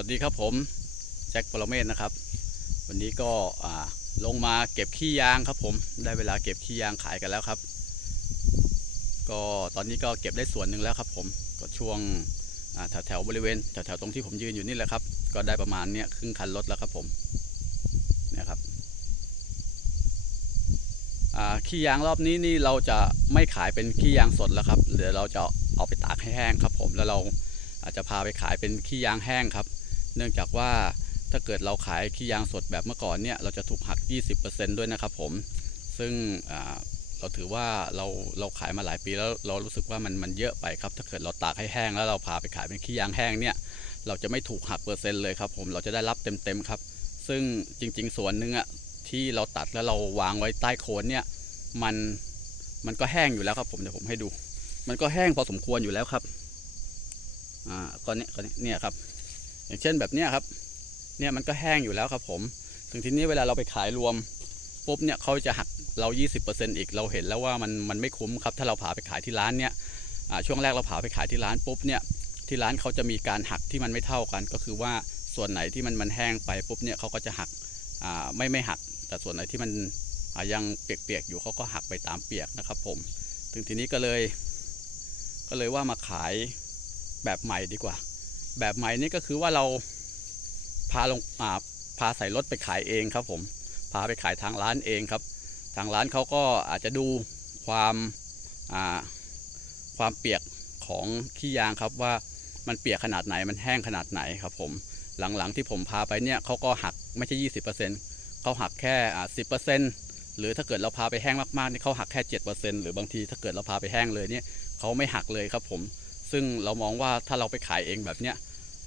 วัสดีครับผมแจ็คปรเมศนะครับ วันนี้ก็ลงมาเก็บขี้ยางครับผมได้เวลาเก็บขี้ยางขายกันแล้วครับ ก็ตอนนี้ก็เก็บได้ส่วนหนึ่งแล้วครับผมก็ช่วงแถวแถวๆบริเวณแถวแถวๆตรงที่ผมยืนอยู่นี่แหละครับ ก็ได้ประมาณเนี้ยครึ่งคันรถแล้วครับผมเนี่ยครับขี้ยางรอบนี้นี่เราจะไม่ขายเป็นขี้ยางสดแล้วครับเดี๋ยวเราจะเอาไปตากให้แห้งครับ ผมแล้วเราอาจจะพาไปขายเป็นขี้ยางแห้งครับ เนื่องจากว่าถ้าเกิดเราขายขี้ยางสดแบบเมื่อก่อนเนี่ยเราจะถูกหัก 20%ด้วยนะครับผมซึ่งเราถือว่าเราเราขายมาหลายปีแล้วเรารู้สึกว่ามันมันเยอะไปครับ ถ้าเกิดเราตากให้แห้งแล้วเราพาไปขายเป็นขี้ยางแห้งเนี่ยเราจะไม่ถูกหักเปอร์เซ็นต์เลยครับผมเราจะได้รับเต็มๆครับ ซึ่งจริง ๆ ส่วนหนึ่งอะที่เราตัดแล้วเราวางไว้ใต้โคนเนี่ยมันมันก็แห้งอยู่แล้วครับผมเดี๋ยวผมให้ดู มันก็แห้งพอสมควรอยู่แล้วครับอ่าก็เนี้ยก็เนี้เนี่ยครับ อย่างเช่นแบบเนี้ยครับ เนี่ยมันก็แห้งอยู่แล้วครับผม ถึงทีนี้เวลาเราไปขายรวมปุ๊บเนี่ยเขาจะหักเรา 20%อีกเราเห็นแล้วว่ามันมันไม่คุ้มครับ ถ้าเราพาไปขายที่ร้านเนี่ยช่วงแรกเราพาไปขายที่ร้านปุ๊บเนี่ยที่ร้านเขาจะมีการหักที่มันไม่เท่ากัน ก็คือว่าส่วนไหนที่มันมันแห้งไปปุ๊บเนี่ยเขาก็จะหักไม่ไม่หัก แต่ส่วนไหนที่มันยังเปียกๆอยู่เขาก็หักไปตามเปียกนะครับผมถึงทีนี้ก็เลย ก็เลยว่ามาขายแบบใหม่ดีกว่า แบบใหม่นี่ก็คือว่าเราพาลงอ่าพาใส่รถไปขายเองครับผม พาไปขายทางร้านเองครับ ทางร้านเขาก็อาจจะดูความอ่าความเปียกของขี้ยางครับว่ามันเปียกขนาดไหนมันแห้งขนาดไหนครับผมหลังๆที่ผมพาไปเนี่ยเขาก็หักไม่ใช่ยี่สิบเปอร์เซ็นต์เขาหักแค่สิบเปอร์เซ็นต์หรือถ้าเกิดเราพาไปแห้งมากๆนี่เขาหักแค่เจ็ดเปอร์เซ็นต์หรือบางทีถ้าเกิดเราพาไปแห้งเลยเนี่ยเขาไม่หักเลยครับผม ซึ่งเรามองว่าถ้าเราไปขายเองแบบเนี้ย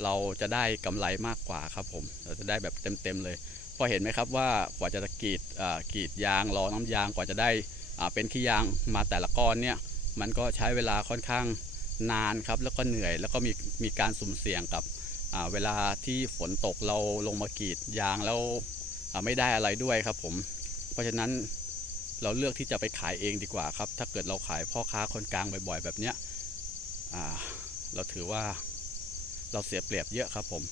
เราจะได้กำไรมากกว่าครับผมเราจะได้แบบเต็มๆเลยเพอเห็นไหมครับว่ากว่าจะกรีดอ่ากรีดยางรอน้ำยางกว่าจะได้อ่าเป็นขี้ยางมาแต่ละก้อนเนี่ยมันก็ใช้เวลาค่อนข้างนานครับแล้วก็เหนื่อยแล้วก็มีมีการสุ่มเสี่ยงกับอ่าเวลาที่ฝนตกเราลงมากรีดยางแล้วอ่าไม่ได้อะไรด้วยครับผม เพราะฉะนั้นเราเลือกที่จะไปขายเองดีกว่าครับ ถ้าเกิดเราขายพ่อค้าคนกลางบ่อยๆ แบบเนี้ยอ่าเราถือว่า เราเสียเปรียบเยอะครับผม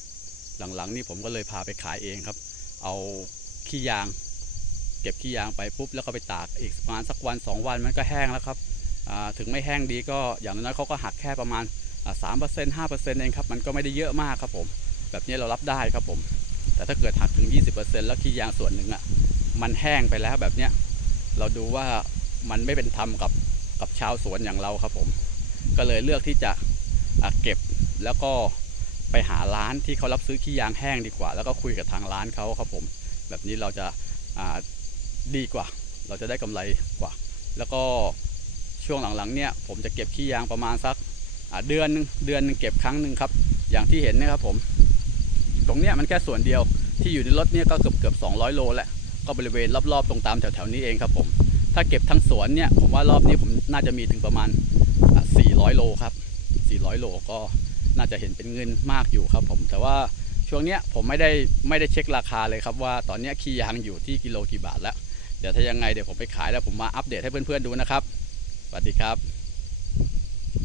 หลังๆนี่ผมก็เลยพาไปขายเองครับ เอาขี้ยาง เก็บขี้ยางไปปุ๊บแล้วก็ไปตากอีกประมาณสักวันสองวันมันก็แห้งแล้วครับถึงไม่แห้งดีก็อย่างน้อยเขาก็หักแค่ประมาณสามเปอร์เซ็นต์ห้าเปอร์เซ็นต์เองครับมันก็ไม่ได้เยอะมากครับผม แบบนี้เรารับได้ครับผม แต่ถ้าเกิดหักถึง 20%แล้วขี้ยางส่วนหนึ่งอะมันแห้งไปแล้วแบบเนี้ยเราดูว่ามันไม่เป็นธรรมกับกับชาวสวนอย่างเราครับผม ก็เลยเลือกที่จะะเก็บแล้วก็ ไปหาร้านที่เขารับซื้อขี้ยางแห้งดีกว่า แล้วก็คุยกับทางร้านเขาครับผม แบบนี้เราจะาดีกว่า เราจะได้กำไรกว่า แล้วก็ช่วงหลังๆเนี่ยผมจะเก็บขี้ยางประมาณสักเดือนนึงเดือนหนึงเก็บครั้งหนึ่งครับ อย่างที่เห็นนะครับผม ตรงเนี้ยมันแค่ส่วนเดียวที่อยู่ในรถเนี่ยก็เกือบเกือบ200 โลแหละก็บริเวณรอบๆ ตรงตามแถวๆนี้เองครับผม ถ้าเก็บทั้งสวนเนี่ยผมว่ารอบนี้ผมน่าจะมีถึงประมาณอะ400 โลครับ 400 โลก็ น่าจะเห็นเป็นเงินมากอยู่ครับผม แต่ว่าช่วงเนี้ยผมไม่ได้ไม่ได้เช็คราคาเลยครับว่าตอนเนี้ยขี้ยางอยู่ที่กิโลกี่บาทแล้ว เดี๋ยวถ้ายังไงเดี๋ยวผมไปขายแล้วผมมาอัปเดตให้เพื่อนๆดูนะครับสวัสดีครับ